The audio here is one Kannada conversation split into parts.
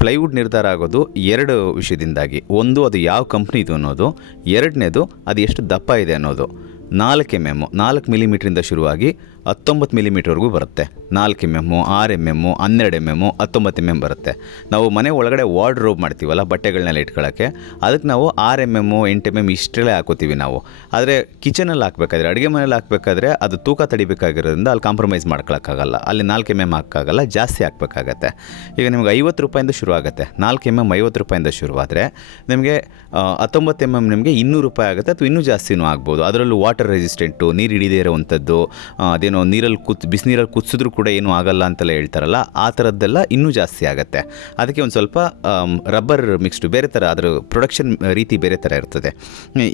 ಪ್ಲೈವುಡ್ ನಿರ್ಧಾರ ಆಗೋದು ಎರಡು ವಿಷಯದಿಂದಾಗಿ. ಒಂದು, ಅದು ಯಾವ ಕಂಪ್ನಿದು ಅನ್ನೋದು. ಎರಡನೇದು, ಅದು ಎಷ್ಟು ದಪ್ಪ ಇದೆ ಅನ್ನೋದು. ನಾಲ್ಕು ಎಂ ಎಮ್ಮು ನಾಲ್ಕು ಮಿಲಿಮೀಟ್ರಿಂದ ಶುರುವಾಗಿ ಹತ್ತೊಂಬತ್ತು ಮಿಲಿಮೀಟ್ರ್ವರೆಗೂ ಬರುತ್ತೆ. ನಾಲ್ಕು ಎಂ ಎಮ್ಮು ಆರು ಎಂ ಎಮ್ಮು ಹನ್ನೆರಡು ಎಂ ಎಮ್ಮು ಹತ್ತೊಂಬತ್ತು ಎಂ ಎಂ ಬರುತ್ತೆ. ನಾವು ಮನೆ ಒಳಗಡೆ ವಾರ್ಡ್ರೋಬ್ ಮಾಡ್ತೀವಲ್ಲ ಬಟ್ಟೆಗಳನ್ನೆಲ್ಲ ಇಟ್ಕೊಳ್ಳೋಕ್ಕೆ, ಅದಕ್ಕೆ ನಾವು ಆರು ಎಂ ಎಮ್ಮು ಎಂಟು ಎಂ ಎಂ ಇಷ್ಟರಲ್ಲೇ ಹಾಕೋತೀವಿ ನಾವು. ಆದರೆ ಕಿಚನಲ್ಲಿ ಹಾಕಬೇಕಾದ್ರೆ, ಅಡುಗೆ ಮನೇಲಿ ಹಾಕಬೇಕಾದ್ರೆ ಅದು ತೂಕ ತಡಿಬೇಕಾಗಿರೋದ್ರಿಂದ ಅಲ್ಲಿ ಕಾಂಪ್ರಮೈಸ್ ಮಾಡ್ಕೊಳಕ್ಕಾಗಲ್ಲ. ಅಲ್ಲಿ ನಾಲ್ಕು ಎಂ ಎಂ ಹಾಕಾಗಲ್ಲ ಜಾಸ್ತಿ ಹಾಕಬೇಕಾಗತ್ತೆ. ಈಗ ನಿಮ್ಗೆ ಐವತ್ತು ರೂಪಾಯಿಂದ ಶುರು ಆಗುತ್ತೆ. ನಾಲ್ಕು ಎಂ ಎಂ ಐವತ್ತು ರೂಪಾಯಿಂದ ಶುರುವಾದರೆ ನಿಮಗೆ ಹತ್ತೊಂಬತ್ತು ಎಂ ಎಂ ನಿಮಗೆ ಇನ್ನೂರು ರೂಪಾಯಿ ಆಗುತ್ತೆ ಅಥವಾ ಇನ್ನೂ ಜಾಸ್ತಿನೂ ಆಗ್ಬೋದು. ಅದರಲ್ಲೂ ವಾಟರ್ ರೆಸಿಸ್ಟೆಂಟು, ನೀರು ಹಿಡಿದೇ ಇರೋವಂಥದ್ದು ಅದೇನೋ ನೀರಲ್ಲಿ ಕುತ್, ಬಿಸಿನೀರಲ್ಲಿ ಕುದಿಸಿದ್ರು ಕೂಡ ಏನೂ ಆಗಲ್ಲ ಅಂತೆಲ್ಲ ಹೇಳ್ತಾರಲ್ಲ, ಆ ಥರದ್ದೆಲ್ಲ ಇನ್ನೂ ಜಾಸ್ತಿ ಆಗುತ್ತೆ. ಅದಕ್ಕೆ ಒಂದು ಸ್ವಲ್ಪ ರಬ್ಬರ್ ಮಿಕ್ಸ್ಡು ಬೇರೆ ಥರ ಅದರ ಪ್ರೊಡಕ್ಷನ್ ರೀತಿ ಬೇರೆ ಥರ ಇರ್ತದೆ.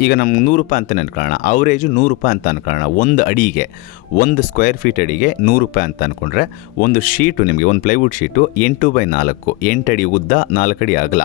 ಈಗ ನಮ್ಗೆ ನೂರು ರೂಪಾಯಿ ಅಂತ ಅನ್ಕೊಳ್ಳೋಣ ಅವರೇಜು ನೂರು ರೂಪಾಯಿ ಅಂತ ಅನ್ಕೊಳ್ಳೋಣ, ಒಂದು ಅಡಿಗೆ, ಒಂದು ಸ್ಕ್ವೇರ್ ಫೀಟ್ ಅಡಿಗೆ ನೂರು ರೂಪಾಯಿ ಅಂತ ಅಂದ್ಕೊಂಡ್ರೆ ಒಂದು ಶೀಟು ನಿಮಗೆ, ಒಂದು ಪ್ಲೈವುಡ್ ಶೀಟು ಎಂಟು ಬೈ ನಾಲ್ಕು, ಎಂಟು ಅಡಿ ಉದ್ದ ನಾಲ್ಕು ಅಡಿ ಅಗಲ.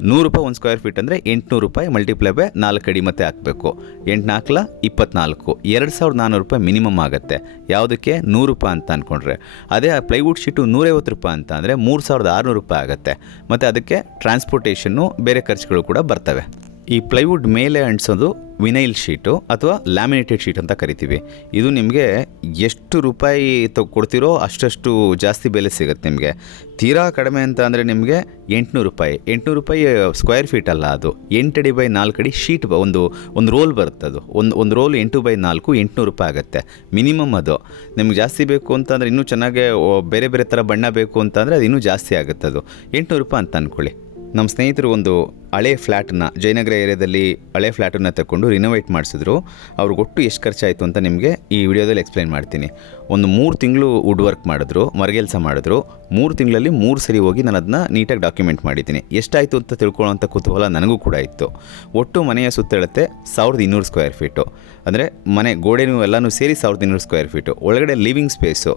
ನೂರು ರೂಪಾಯಿ ಒಂದು ಸ್ಕ್ವೇರ್ ಫೀಟ್ ಅಂದರೆ ಎಂಟುನೂರು ರೂಪಾಯಿ ಮಲ್ಟಿಪ್ಲೈ ಬೈ ನಾಲ್ಕು ಅಡಿ ಮತ್ತೆ ಹಾಕಬೇಕು. ಎಂಟು ನಾಲ್ಕಲ ಇಪ್ಪತ್ನಾಲ್ಕು. ಎರಡು ಸಾವಿರದ ನಾನ್ನೂರು ರೂಪಾಯಿ ಮಿನಿಮಮ್ ಆಗುತ್ತೆ. ಯಾವುದಕ್ಕೆ? ನೂರು ರೂಪಾಯಿ ಅಂತ ಅಂದ್ಕೊಂಡ್ರೆ ಅದೇ ಆ ಪ್ಲೈವುಡ್ ಶೀಟು ನೂರೈವತ್ತು ರೂಪಾಯಿ ಅಂತ ಅಂದರೆ ಮೂರು ಸಾವಿರದ ಆರುನೂರು ರೂಪಾಯಿ ಆಗುತ್ತೆ. ಮತ್ತು ಅದಕ್ಕೆ ಟ್ರಾನ್ಸ್ಪೋರ್ಟೇಷನ್ನು ಬೇರೆ ಖರ್ಚುಗಳು ಕೂಡ ಬರ್ತವೆ. ಈ ಪ್ಲೈವುಡ್ ಮೇಲೆ ಅಂಟಿಸೋದು ವಿನೈಲ್ ಶೀಟು ಅಥವಾ ಲ್ಯಾಮಿನೇಟೆಡ್ ಶೀಟ್ ಅಂತ ಕರಿತೀವಿ. ಇದು ನಿಮಗೆ ಎಷ್ಟು ರೂಪಾಯಿ ತ, ಕೊಡ್ತೀರೋ ಅಷ್ಟಷ್ಟು ಜಾಸ್ತಿ ಬೆಲೆ ಸಿಗುತ್ತೆ ನಿಮಗೆ. ತೀರಾ ಕಡಿಮೆ ಅಂತ ಅಂದರೆ ನಿಮಗೆ ಎಂಟುನೂರು ರೂಪಾಯಿ. ಎಂಟುನೂರು ರೂಪಾಯಿ ಸ್ಕ್ವೇರ್ ಫೀಟ್ ಅಲ್ಲ ಅದು. ಎಂಟಡಿ ಬೈ ನಾಲ್ಕು ಅಡಿ ಶೀಟ್ ಒಂದು ಒಂದು ರೋಲ್ ಬರುತ್ತೆ ಅದು. ಒಂದು ಒಂದು ರೋಲ್ ಎಂಟು ಬೈ ನಾಲ್ಕು ಎಂಟುನೂರು ರೂಪಾಯಿ ಆಗುತ್ತೆ. ಮಿನಿಮಮ್ ಅದು. ನಿಮ್ಗೆ ಜಾಸ್ತಿ ಬೇಕು ಅಂತಂದರೆ ಇನ್ನೂ ಚೆನ್ನಾಗೆ ಬೇರೆ ಬೇರೆ ಥರ ಬಣ್ಣ ಬೇಕು ಅಂತಂದರೆ ಅದು ಇನ್ನೂ ಜಾಸ್ತಿ ಆಗುತ್ತೆ ಅದು. ಎಂಟುನೂರು ರೂಪಾಯಿ ಅಂತ ಅಂದ್ಕೊಳ್ಳಿ ನಮ್ಮ ಸ್ನೇಹಿತರು ಒಂದು ಹಳೆ ಫ್ಲ್ಯಾಟನ್ನು, ಜಯನಗರ ಏರಿಯಾದಲ್ಲಿ ಹಳೆ ಫ್ಲ್ಯಾಟನ್ನು ತಗೊಂಡು ರಿನೋವೇಟ್ ಮಾಡಿಸಿದ್ರು. ಅವ್ರಿಗೆ ಒಟ್ಟು ಎಷ್ಟು ಖರ್ಚಾಯಿತು ಅಂತ ನಿಮಗೆ ಈ ವಿಡಿಯೋದಲ್ಲಿ ಎಕ್ಸ್ಪ್ಲೈನ್ ಮಾಡ್ತೀನಿ. ಒಂದು ಮೂರು ತಿಂಗಳು ವುಡ್ ವರ್ಕ್ ಮಾಡಿದ್ರು, ಮರಗೆಲ್ಸ ಮಾಡಿದ್ರು. ಮೂರು ತಿಂಗಳಲ್ಲಿ ಮೂರು ಸರಿ ಹೋಗಿ ನಾನು ಅದನ್ನ ನೀಟಾಗಿ ಡಾಕ್ಯುಮೆಂಟ್ ಮಾಡಿದ್ದೀನಿ. ಎಷ್ಟಾಯಿತು ಅಂತ ತಿಳ್ಕೊಳ್ಳೋಂಥ ಕುತೂಹಲ ನನಗೂ ಕೂಡ ಇತ್ತು. ಒಟ್ಟು ಮನೆಯ ಸುತ್ತಳತೆ ಸಾವಿರದ ಇನ್ನೂರು ಸ್ಕ್ವೇರ್ ಫೀಟು ಅಂದರೆ ಮನೆ ಗೋಡೆನೂ ಎಲ್ಲನೂ ಸೇರಿ ಸಾವಿರದ ಇನ್ನೂರು ಸ್ಕ್ವೇರ್ ಫೀಟು ಒಳಗಡೆ ಲಿವಿಂಗ್ ಸ್ಪೇಸು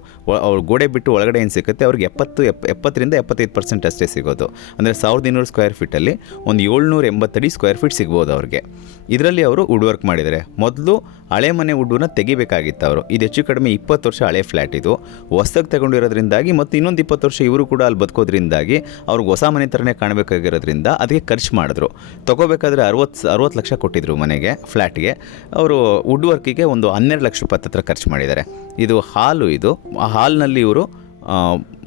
ಅವ್ರ ಗೋಡೆ ಬಿಟ್ಟು ಒಳಗಡೆ ಏನು ಸಿಗುತ್ತೆ ಅವ್ರಿಗೆ ಎಪ್ಪತ್ತು, ಎಪ್ ಎಪ್ಪತ್ತರಿಂದ ಎಪ್ಪತ್ತೈದು ಪರ್ಸೆಂಟ್ ಅಷ್ಟೇ ಸಿಗೋದು. ಅಂದರೆ ಸಾವಿರದ ಇನ್ನೂರು ಸ್ಕ್ವೇರ್ ಫೀಟಲ್ಲಿ ಒಂದು ಏಳ್ನೂರ ಎಂಬತ್ತಡಿ ಸ್ಕ್ವೇರ್ ಫೀಟ್ ಸಿಗ್ಬೋದು ಅವ್ರಿಗೆ. ಇದರಲ್ಲಿ ಅವರು ವುಡ್ ವರ್ಕ್ ಮಾಡಿದ್ದಾರೆ. ಮೊದಲು ಹಳೆ ಮನೆ ವುಡ್ಡನ್ನ ತೆಗಿಬೇಕಾಗಿತ್ತು ಅವರು. ಇದು ಹೆಚ್ಚು ಕಡಿಮೆ ಇಪ್ಪತ್ತು ವರ್ಷ ಹಳೆ ಫ್ಲ್ಯಾಟ್ ಇದು. ಹೊಸದಾಗಿ ತಗೊಂಡಿರೋದ್ರಿಂದಾಗಿ ಮತ್ತು ಇನ್ನೊಂದು ಇಪ್ಪತ್ತು ವರ್ಷ ಇವರು ಕೂಡ ಅಲ್ಲಿ ಬದುಕೋದ್ರಿಂದಾಗಿ ಅವ್ರಿಗೆ ಹೊಸ ಮನೆ ಥರನೇ ಕಾಣಬೇಕಾಗಿರೋದ್ರಿಂದ ಅದಕ್ಕೆ ಖರ್ಚು ಮಾಡಿದ್ರು. ತಗೋಬೇಕಾದ್ರೆ ಅರವತ್ತು ಅರವತ್ತು ಲಕ್ಷ ಕೊಟ್ಟಿದ್ರು ಮನೆಗೆ ಫ್ಲ್ಯಾಟ್ಗೆ ಅವರು ವುಡ್ ವರ್ಕಿಗೆ ಒಂದು ಹನ್ನೆರಡು ಲಕ್ಷ ರೂಪಾಯಿ ಹತ್ರ ಖರ್ಚು ಮಾಡಿದ್ದಾರೆ. ಇದು ಹಾಲು ಇದು. ಆ ಹಾಲ್ನಲ್ಲಿ ಇವರು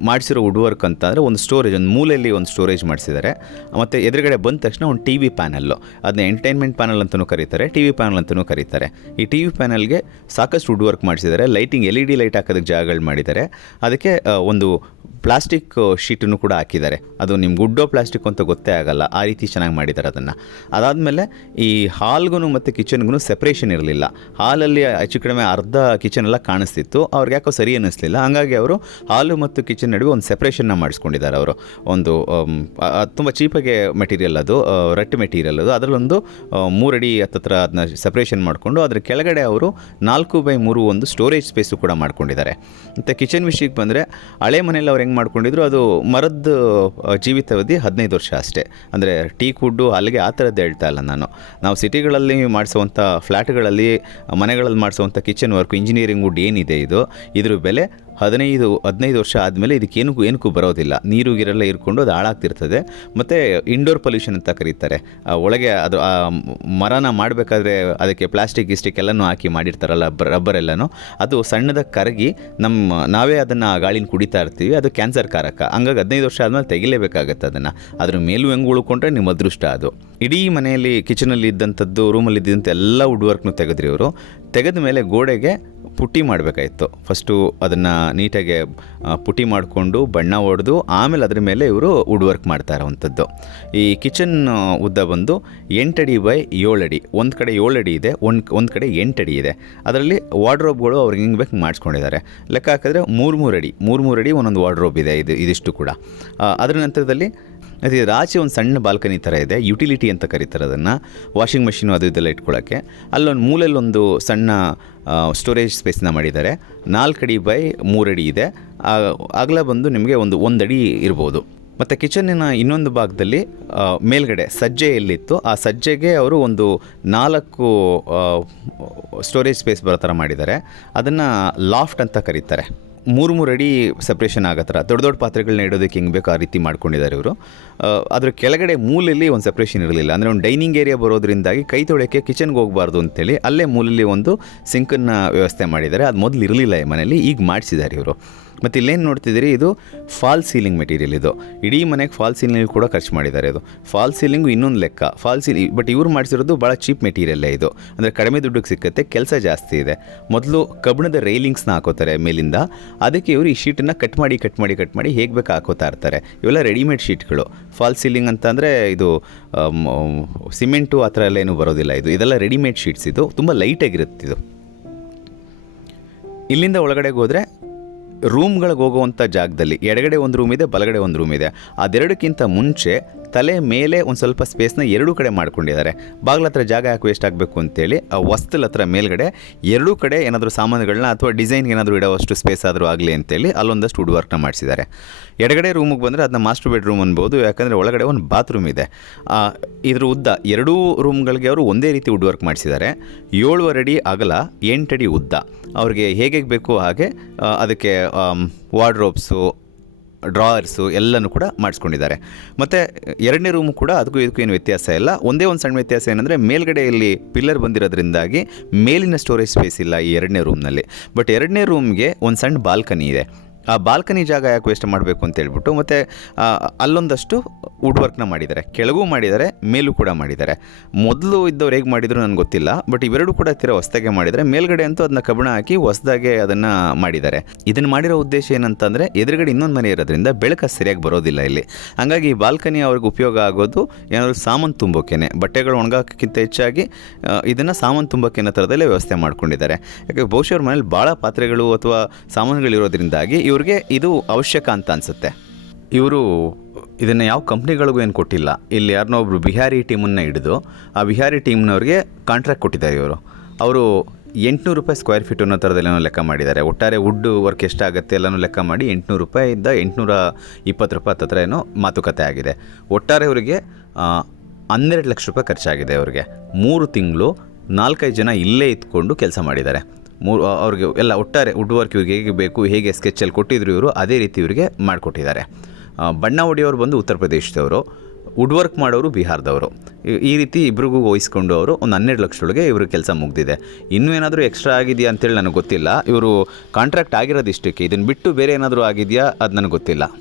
ಮಾಡಿಸಿರೋ ವುಡ್ ವರ್ಕ್ ಅಂತ ಅಂದರೆ ಒಂದು ಸ್ಟೋರೇಜ್ ಒಂದು ಮೂಲೆಯಲ್ಲಿ ಒಂದು ಸ್ಟೋರೇಜ್ ಮಾಡಿಸಿದ್ದಾರೆ. ಮತ್ತು ಎದುರುಗಡೆ ಬಂದ ತಕ್ಷಣ ಒಂದು ಟಿ ವಿ ಪ್ಯಾನಲ್ಲು ಅದನ್ನ ಎಂಟರ್ಟೈನ್ಮೆಂಟ್ ಪ್ಯಾನಲ್ ಅಂತಲೂ ಕರೀತಾರೆ ಟಿ ವಿ ಪ್ಯಾನಲ್ ಅಂತಲೂ ಕರೀತಾರೆ. ಈ ಟಿ ವಿ ಪ್ಯಾನಲ್ಗೆ ಸಾಕಷ್ಟು ವುಡ್ ವರ್ಕ್ ಮಾಡಿಸಿದ್ದಾರೆ. Lighting L E D light ಹಾಕೋದಕ್ಕೆ ಜಾಗಗಳು ಮಾಡಿದ್ದಾರೆ. ಅದಕ್ಕೆ ಒಂದು ಪ್ಲಾಸ್ಟಿಕ್ ಶೀಟನ್ನು ಕೂಡ ಹಾಕಿದ್ದಾರೆ. ಅದು ನಿಮ್ಗೆ ಗುಡ್ಡೋ ಪ್ಲಾಸ್ಟಿಕ್ ಅಂತ ಗೊತ್ತೇ ಆಗಲ್ಲ. ಆ ರೀತಿ ಚೆನ್ನಾಗಿ ಮಾಡಿದ್ದಾರೆ ಅದನ್ನು. ಅದಾದಮೇಲೆ ಈ ಹಾಲ್ಗೂ ಮತ್ತು ಕಿಚನ್ಗೂ ಸೆಪ್ರೇಷನ್ ಇರಲಿಲ್ಲ. ಹಾಲಲ್ಲಿ ಹೆಚ್ಚು ಕಡಿಮೆ ಅರ್ಧ ಕಿಚನ್ ಎಲ್ಲ ಕಾಣಿಸ್ತಿತ್ತು. ಅವ್ರಿಗೆ ಯಾಕೋ ಸರಿ ಅನ್ನಿಸ್ಲಿಲ್ಲ. ಹಾಗಾಗಿ ಅವರು ಹಾಲು ಮತ್ತು ಕಿಚನ್ ನಡುವೆ ಒಂದು ಸೆಪ್ರೇಷನ್ನ ಮಾಡಿಸ್ಕೊಂಡಿದ್ದಾರೆ ಅವರು. ಒಂದು ತುಂಬ ಚೀಪಾಗೆ ಮೆಟೀರಿಯಲ್ ಅದು ರಟ್ಟು ಮೆಟೀರಿಯಲ್ ಅದು. ಅದರಲ್ಲೊಂದು ಮೂರಡಿ ಹತ್ತತ್ರ ಅದನ್ನ ಸೆಪ್ರೇಷನ್ ಮಾಡಿಕೊಂಡು ಅದ್ರ ಕೆಳಗಡೆ ಅವರು ನಾಲ್ಕು ಬೈ ಮೂರು ಒಂದು ಸ್ಟೋರೇಜ್ ಸ್ಪೇಸು ಕೂಡ ಮಾಡ್ಕೊಂಡಿದ್ದಾರೆ. ಮತ್ತು ಕಿಚನ್ ವಿಷಯಕ್ಕೆ ಬಂದರೆ ಹಳೆ ಮನೇಲಿ ಅವ್ರು ಹೆಂಗೆ ಮಾಡ್ಕೊಂಡಿದ್ರು, ಅದು ಮರದ ಜೀವಿತಾವಧಿ ಹದಿನೈದು ವರ್ಷ ಅಷ್ಟೇ. ಅಂದರೆ ಟೀ ಕುಡ್ಡು ಅಲ್ಲಿಗೆ ಆ ಥರದ್ದು ಹೇಳ್ತಾ ಇಲ್ಲ ನಾನು. ನಾವು ಸಿಟಿಗಳಲ್ಲಿ ಮಾಡಿಸುವಂಥ ಫ್ಲ್ಯಾಟ್ಗಳಲ್ಲಿ ಮನೆಗಳಲ್ಲಿ ಮಾಡಿಸುವಂಥ ಕಿಚನ್ ವರ್ಕ್ ಇಂಜಿನಿಯರಿಂಗ್ ವುಡ್ ಏನಿದೆ ಇದು, ಇದ್ರ ಬೆಲೆ ಹದಿನೈದು ಹದಿನೈದು ವರ್ಷ ಆದಮೇಲೆ ಇದಕ್ಕೆ ಏನಕ್ಕೂ ಬರೋದಿಲ್ಲ. ನೀರು ಗಿರೆಲ್ಲ ಇರ್ಕೊಂಡು ಅದು ಹಾಳಾಗ್ತಿರ್ತದೆ. ಮತ್ತು ಇಂಡೋರ್ ಪೊಲ್ಯೂಷನ್ ಅಂತ ಕರೀತಾರೆ. ಒಳಗೆ ಅದು ಮರನ ಮಾಡಬೇಕಾದ್ರೆ ಅದಕ್ಕೆ ಪ್ಲಾಸ್ಟಿಕ್ ಗಿಸ್ಟಿಕ್ ಎಲ್ಲನೂ ಹಾಕಿ ಮಾಡಿರ್ತಾರಲ್ಲ, ರಬ್ಬರ್ ಎಲ್ಲನೂ. ಅದು ಸಣ್ಣದಾಗಿ ಕರಗಿ ನಮ್ಮ ನಾವೇ ಅದನ್ನು ಗಾಳಿನ ಕುಡಿತಾ ಇರ್ತೀವಿ. ಅದು ಕ್ಯಾನ್ಸರ್ ಕಾರಕ. ಹಂಗಾಗಿ ಹದಿನೈದು ವರ್ಷ ಆದಮೇಲೆ ತೆಗಿಲೇಬೇಕಾಗತ್ತೆ ಅದನ್ನು. ಅದ್ರ ಮೇಲೂ ಹೆಂಗೆ ಉಳ್ಕೊಂಡ್ರೆ ನಿಮ್ಮ ಅದೃಷ್ಟ ಅದು. ಇಡೀ ಮನೆಯಲ್ಲಿ ಕಿಚನಲ್ಲಿ ಇದ್ದಂಥದ್ದು ರೂಮಲ್ಲಿ ಇದ್ದಂಥ ಎಲ್ಲ ವುಡ್ ವರ್ಕ್ನು ತೆಗೆದ್ರಿ ಅವರು. ತೆಗೆದ ಮೇಲೆ ಗೋಡೆಗೆ ಪುಟ್ಟಿ ಮಾಡಬೇಕಾಯಿತು. ಫಸ್ಟು ಅದನ್ನು ನೀಟಾಗಿ ಪುಟ್ಟಿ ಮಾಡಿಕೊಂಡು ಬಣ್ಣ ಹೊಡೆದು ಆಮೇಲೆ ಅದ್ರ ಮೇಲೆ ಇವರು ವುಡ್ ವರ್ಕ್ ಮಾಡ್ತಾ ಇರೋವಂಥದ್ದು ಈ ಕಿಚನ್ ಉದ್ದ ಬಂದು ಎಂಟಡಿ ಬೈ ಏಳಡಿ. ಒಂದು ಕಡೆ ಏಳಡಿ ಇದೆ, ಒಂದು ಒಂದು ಕಡೆ ಎಂಟಡಿ ಇದೆ. ಅದರಲ್ಲಿ ವಾರ್ಡ್ರೋಬ್ಗಳು ಅವ್ರಿಗೆ ಹಿಂಗೆ ಬೇಕು ಮಾಡಿಸ್ಕೊಂಡಿದ್ದಾರೆ. ಲೆಕ್ಕ ಹಾಕಿದ್ರೆ ಮೂರು ಮೂರು ಅಡಿ ಮೂರು ಮೂರು ಅಡಿ ಒಂದೊಂದು ವಾರ್ಡ್ರೋಬ್ ಇದೆ ಇದು, ಇದಿಷ್ಟು ಕೂಡ. ಅದರ ನಂತರದಲ್ಲಿ ಅದು ರಾಚೆ ಒಂದು ಸಣ್ಣ ಬಾಲ್ಕನಿ ಥರ ಇದೆ. ಯುಟಿಲಿಟಿ ಅಂತ ಕರೀತಾರೆ ಅದನ್ನು. ವಾಷಿಂಗ್ ಮೆಷಿನು ಅದು ಇದೆಲ್ಲ ಇಟ್ಕೊಳ್ಳೋಕ್ಕೆ ಅಲ್ಲೊಂದು ಮೂಲೆಯಲ್ಲೊಂದು ಸಣ್ಣ ಸ್ಟೋರೇಜ್ ಸ್ಪೇಸ್ನ ಮಾಡಿದ್ದಾರೆ. ನಾಲ್ಕಡಿ ಬೈ ಮೂರಡಿ ಇದೆ. ಅಗಲ ಬಂದು ನಿಮಗೆ ಒಂದು ಒಂದಡಿ ಇರ್ಬೋದು. ಮತ್ತು ಕಿಚನ್ನಿನ ಇನ್ನೊಂದು ಭಾಗದಲ್ಲಿ ಮೇಲ್ಗಡೆ ಸಜ್ಜೆ ಎಲ್ಲಿತ್ತು? ಆ ಸಜ್ಜೆಗೆ ಅವರು ಒಂದು ನಾಲ್ಕು ಸ್ಟೋರೇಜ್ ಸ್ಪೇಸ್ ಬರೋ ಥರ ಮಾಡಿದ್ದಾರೆ. ಅದನ್ನು ಲಾಫ್ಟ್ ಅಂತ ಕರೀತಾರೆ. ಮೂರು ಮೂರು ಅಡಿ ಸಪ್ರೇಷನ್ ಆಗೋ ಥರ ದೊಡ್ಡ ದೊಡ್ಡ ಪಾತ್ರೆಗಳನ್ನ ಇಡೋದಕ್ಕೆ ಹೆಂಗೆ ಬೇಕು ಆ ರೀತಿ ಮಾಡ್ಕೊಂಡಿದ್ದಾರೆ ಇವರು. ಅದರ ಕೆಳಗಡೆ ಮೂಲೆಯಲ್ಲಿ ಒಂದು ಸಪ್ರೇಷನ್ ಇರಲಿಲ್ಲ. ಅಂದರೆ ಒಂದು ಡೈನಿಂಗ್ ಏರಿಯಾ ಬರೋದ್ರಿಂದಾಗಿ ಕೈ ತೊಳೆಯೋಕ್ಕೆ ಕಿಚನ್ಗೆ ಹೋಗಬಾರ್ದು ಅಂತೇಳಿ ಅಲ್ಲೇ ಮೂಲಲ್ಲಿ ಒಂದು ಸಿಂಕನ್ನು ವ್ಯವಸ್ಥೆ ಮಾಡಿದ್ದಾರೆ. ಅದು ಮೊದಲು ಇರಲಿಲ್ಲ ಈ ಮನೆಯಲ್ಲಿ, ಈಗ ಮಾಡಿಸಿದ್ದಾರೆ ಇವರು. ಮತ್ತು ಇಲ್ಲೇನು ನೋಡ್ತಿದ್ದೀರಿ, ಇದು ಫಾಲ್ ಸೀಲಿಂಗ್ ಮೆಟೀರಿಯಲ್ ಇದು. ಇಡೀ ಮನೆಗೆ ಫಾಲ್ ಸೀಲಿಂಗ್ ಕೂಡ ಖರ್ಚು ಮಾಡಿದ್ದಾರೆ ಇದು. ಫಾಲ್ ಸೀಲಿಂಗು ಇನ್ನೊಂದು ಲೆಕ್ಕ. ಫಾಲ್ ಸೀಲಿಂಗ್ ಬಟ್ ಇವ್ರು ಮಾಡಿಸಿರೋದು ಭಾಳ ಚೀಪ್ ಮೆಟೀರಿಯಲ್ಲೇ ಇದು. ಅಂದರೆ ಕಡಿಮೆ ದುಡ್ಡಿಗೆ ಸಿಕ್ಕತ್ತೆ, ಕೆಲಸ ಜಾಸ್ತಿ ಇದೆ. ಮೊದಲು ಕಬ್ಬಿಣದ ರೈಲಿಂಗ್ಸ್ನ ಹಾಕೋತಾರೆ ಮೇಲಿಂದ. ಅದಕ್ಕೆ ಇವರು ಈ ಶೀಟನ್ನು ಕಟ್ ಮಾಡಿ ಕಟ್ ಮಾಡಿ ಕಟ್ ಮಾಡಿ ಹೇಗೆ ಬೇಕು ಹಾಕೋತಾ ಇರ್ತಾರೆ. ಇವೆಲ್ಲ ರೆಡಿಮೇಡ್ ಶೀಟ್ಗಳು. ಫಾಲ್ ಸೀಲಿಂಗ್ ಅಂತ ಅಂದರೆ ಇದು ಸಿಮೆಂಟು ಆ ಥರ ಎಲ್ಲ ಏನೂ ಬರೋದಿಲ್ಲ ಇದು. ಇದೆಲ್ಲ ರೆಡಿಮೇಡ್ ಶೀಟ್ಸ್ ಇದು. ತುಂಬ ಲೈಟಾಗಿರುತ್ತೆ ಇದು. ಇಲ್ಲಿಂದ ಒಳಗಡೆಗೆ ಹೋದರೆ ರೂಮ್ಗಳಿಗೆ ಹೋಗುವಂಥ ಜಾಗದಲ್ಲಿ ಎಡಗಡೆ ಒಂದು ರೂಮ್ ಇದೆ ಬಲಗಡೆ ಒಂದು ರೂಮ್ ಇದೆ. ಅದೆರಡಕ್ಕಿಂತ ಮುಂಚೆ ತಲೆ ಮೇಲೆ ಒಂದು ಸ್ವಲ್ಪ ಸ್ಪೇಸ್ನ ಎರಡೂ ಕಡೆ ಮಾಡ್ಕೊಂಡಿದ್ದಾರೆ. ಬಾಗಿಲ ಹತ್ರ ಜಾಗ ಯಾಕೆ ವೇಸ್ಟ್ ಆಗಬೇಕು ಅಂತೇಳಿ, ಆ ವಸ್ತುಲ ಹತ್ರ ಮೇಲ್ಗಡೆ ಎರಡೂ ಕಡೆ ಏನಾದರೂ ಸಾಮಾನುಗಳನ್ನ ಅಥವಾ ಡಿಸೈನ್ಗೆ ಏನಾದರೂ ಇಡೋವಷ್ಟು ಸ್ಪೇಸ್ ಆದರೂ ಆಗಲಿ ಅಂತೇಳಿ ಅಲ್ಲೊಂದಷ್ಟು ವುಡ್ ವರ್ಕ್ನ ಮಾಡಿಸಿದ್ದಾರೆ. ಎಡಗಡೆ ರೂಮಿಗೆ ಬಂದರೆ ಅದನ್ನ ಮಾಸ್ಟರ್ ಬೆಡ್ರೂಮ್ ಅನ್ಬೋದು, ಯಾಕಂದರೆ ಒಳಗಡೆ ಒಂದು ಬಾತ್ರೂಮ್ ಇದೆ. ಇದ್ರ ಉದ್ದ ಎರಡೂ ರೂಮ್ಗಳಿಗೆ ಅವರು ಒಂದೇ ರೀತಿ ವುಡ್ ವರ್ಕ್ ಮಾಡಿಸಿದ್ದಾರೆ. ಏಳುವರೆ ಅಡಿ ಅಗಲ ಎಂಟಡಿ ಉದ್ದ. ಅವ್ರಿಗೆ ಹೇಗೆ ಬೇಕು ಹಾಗೆ ಅದಕ್ಕೆ ವಾರ್ಡ್ರೋಬ್ಸು ಡ್ರಾಯರ್ಸು ಎಲ್ಲನೂ ಕೂಡ ಮಾಡಿಸ್ಕೊಂಡಿದ್ದಾರೆ. ಮತ್ತು ಎರಡನೇ ರೂಮು ಕೂಡ ಅದಕ್ಕೂ ಇದಕ್ಕೂ ಏನು ವ್ಯತ್ಯಾಸ ಇಲ್ಲ. ಒಂದೇ ಒಂದು ಸಣ್ಣ ವ್ಯತ್ಯಾಸ ಏನಂದರೆ ಮೇಲ್ಗಡೆಯಲ್ಲಿ ಪಿಲ್ಲರ್ ಬಂದಿರೋದ್ರಿಂದಾಗಿ ಮೇಲಿನ ಸ್ಟೋರೇಜ್ ಸ್ಪೇಸ್ ಇಲ್ಲ ಈ ಎರಡನೇ ರೂಮ್ನಲ್ಲಿ ಬಟ್ ಎರಡನೇ ರೂಮ್ಗೆ ಒಂದು ಸಣ್ಣ ಬಾಲ್ಕನಿ ಇದೆ. ಆ ಬಾಲ್ಕನಿ ಜಾಗ ಯಾಕೆ ವೇಸ್ಟ್ ಮಾಡಬೇಕು ಅಂತ ಹೇಳ್ಬಿಟ್ಟು ಮತ್ತು ಅಲ್ಲೊಂದಷ್ಟು ವುಡ್ ವರ್ಕ್ನ ಮಾಡಿದ್ದಾರೆ. ಕೆಳಗೂ ಮಾಡಿದ್ದಾರೆ, ಮೇಲೂ ಕೂಡ ಮಾಡಿದ್ದಾರೆ. ಮೊದಲು ಇದ್ದವ್ರು ಹೇಗೆ ಮಾಡಿದ್ರು ನನಗೆ ಗೊತ್ತಿಲ್ಲ ಬಟ್ ಇವೆರಡು ಕೂಡ ತೀರ ಹೊಸದಾಗೆ ಮಾಡಿದ್ದಾರೆ. ಮೇಲ್ಗಡೆ ಅಂತೂ ಅದನ್ನ ಕಬ್ಬಣ ಹಾಕಿ ಹೊಸದಾಗೆ ಅದನ್ನು ಮಾಡಿದ್ದಾರೆ. ಇದನ್ನು ಮಾಡಿರೋ ಉದ್ದೇಶ ಏನಂತಂದರೆ, ಎದುರುಗಡೆ ಇನ್ನೊಂದು ಮನೆ ಇರೋದ್ರಿಂದ ಬೆಳಕು ಸರಿಯಾಗಿ ಬರೋದಿಲ್ಲ ಇಲ್ಲಿ. ಹಾಗಾಗಿ ಈ ಬಾಲ್ಕನಿ ಅವ್ರಿಗೆ ಉಪಯೋಗ ಆಗೋದು ಏನಾದರೂ ಸಾಮಾನು ತುಂಬೋಕೇನೆ. ಬಟ್ಟೆಗಳು ಒಣಗಾಕೋಕ್ಕಿಂತ ಹೆಚ್ಚಾಗಿ ಇದನ್ನು ಸಾಮಾನು ತುಂಬೋಕೆ ಅನ್ನೋ ಥರದಲ್ಲೇ ವ್ಯವಸ್ಥೆ ಮಾಡ್ಕೊಂಡಿದ್ದಾರೆ. ಯಾಕೆ, ಬಹುಶಃ ಅವ್ರ ಮನೇಲಿ ಭಾಳ ಪಾತ್ರೆಗಳು ಅಥವಾ ಸಾಮಾನುಗಳಿರೋದ್ರಿಂದಾಗಿ ಇವ್ರಿಗೆ ಇದು ಅವಶ್ಯಕ ಅಂತ ಅನಿಸುತ್ತೆ. ಇವರು ಇದನ್ನು ಯಾವ ಕಂಪ್ನಿಗಳಿಗೂ ಏನು ಕೊಟ್ಟಿಲ್ಲ. ಇಲ್ಲಿ ಯಾರನ್ನೋ ಒಬ್ಬರು ಬಿಹಾರಿ ಟೀಮನ್ನು ಹಿಡಿದು ಆ ಬಿಹಾರಿ ಟೀಮ್ನವ್ರಿಗೆ ಕಾಂಟ್ರಾಕ್ಟ್ ಕೊಟ್ಟಿದ್ದಾರೆ ಇವರು. ಅವರು ಎಂಟುನೂರು ರೂಪಾಯಿ ಸ್ಕ್ವೇರ್ ಫೀಟ್ ಅನ್ನೋ ಥರದಲ್ಲೇನೋ ಲೆಕ್ಕ ಮಾಡಿದ್ದಾರೆ. ಒಟ್ಟಾರೆ ವುಡ್ ವರ್ಕ್ ಎಷ್ಟಾಗುತ್ತೆ ಎಲ್ಲನೂ ಲೆಕ್ಕ ಮಾಡಿ ಎಂಟುನೂರು ರೂಪಾಯಿಂದ ಎಂಟುನೂರ ಇಪ್ಪತ್ತು ರೂಪಾಯಿ ಹತ್ತತ್ರ ಏನೋ ಮಾತುಕತೆ ಆಗಿದೆ. ಒಟ್ಟಾರೆ ಅವರಿಗೆ ಹನ್ನೆರಡು ಲಕ್ಷ ರೂಪಾಯಿ ಖರ್ಚಾಗಿದೆ ಅವರಿಗೆ ಮೂರು ತಿಂಗಳು ನಾಲ್ಕೈದು ಜನ ಇಲ್ಲೇ ಇದ್ಕೊಂಡು ಕೆಲಸ ಮಾಡಿದ್ದಾರೆ. ಮೂರು ಅವ್ರಿಗೆ ಎಲ್ಲ ಒಟ್ಟಾರೆ ವುಡ್ ವರ್ಕ್ ಇವ್ರಿಗೆ ಹೇಗೆ ಬೇಕು, ಹೇಗೆ ಸ್ಕೆಚ್ಚಲ್ಲಿ ಕೊಟ್ಟಿದ್ರು ಇವರು, ಅದೇ ರೀತಿ ಇವರಿಗೆ ಮಾಡಿಕೊಟ್ಟಿದ್ದಾರೆ. ಬಣ್ಣ ಹೊಡೆಯೋರು ಬಂದು ಉತ್ತರ ಪ್ರದೇಶದವರು ವುಡ್ ವರ್ಕ್ ಮಾಡೋರು ಬಿಹಾರದವರು. ಈ- ಈ ರೀತಿ ಇಬ್ರಿಗೂ ವಹಿಸ್ಕೊಂಡು ಅವರು ಒಂದು ಹನ್ನೆರಡು ಲಕ್ಷದೊಳಗೆ ಇವರು ಕೆಲಸ ಮುಗ್ದಿದೆ. ಇನ್ನೂ ಏನಾದರೂ ಎಕ್ಸ್ಟ್ರಾ ಆಗಿದೆಯಾ ಅಂತೇಳಿ ನನಗೆ ಗೊತ್ತಿಲ್ಲ. ಇವರು ಕಾಂಟ್ರಾಕ್ಟ್ ಆಗಿರೋದು ಇಷ್ಟಕ್ಕೆ ಇದನ್ನು ಬಿಟ್ಟು ಬೇರೆ ಏನಾದರೂ ಆಗಿದೆಯಾ, ಅದು ನನಗೆ ಗೊತ್ತಿಲ್ಲ.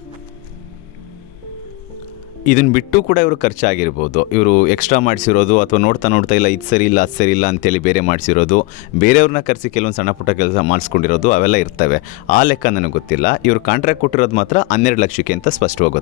ಇದನ್ನು ಬಿಟ್ಟು ಕೂಡ ಇವರು ಖರ್ಚಾಗಿರ್ಬೋದು. ಇವರು ಎಕ್ಸ್ಟ್ರಾ ಮಾಡಿಸಿರೋದು ಅಥವಾ ನೋಡ್ತಾ ನೋಡ್ತಾ ಇಲ್ಲ ಇದು ಸರಿ ಇಲ್ಲ, ಅದು ಸರಿ ಇಲ್ಲ ಅಂತೇಳಿ ಬೇರೆ ಮಾಡಿಸಿರೋದು ಬೇರೆಯವ್ರನ್ನ ಕರೆಸಿ ಕೆಲವೊಂದು ಸಣ್ಣ ಪುಟ್ಟ ಕೆಲಸ ಮಾಡಿಸ್ಕೊಂಡಿರೋದು ಅವೆಲ್ಲ ಇರ್ತವೆ. ಆ ಲೆಕ್ಕ ನನಗೆ ಗೊತ್ತಿಲ್ಲ. ಇವರು ಕಾಂಟ್ರಾಕ್ಟ್ ಕೊಟ್ಟಿರೋದು ಮಾತ್ರ ಹನ್ನೆರಡು ಲಕ್ಷಕ್ಕೆ ಅಂತ ಸ್ಪಷ್ಟವಾಗಿ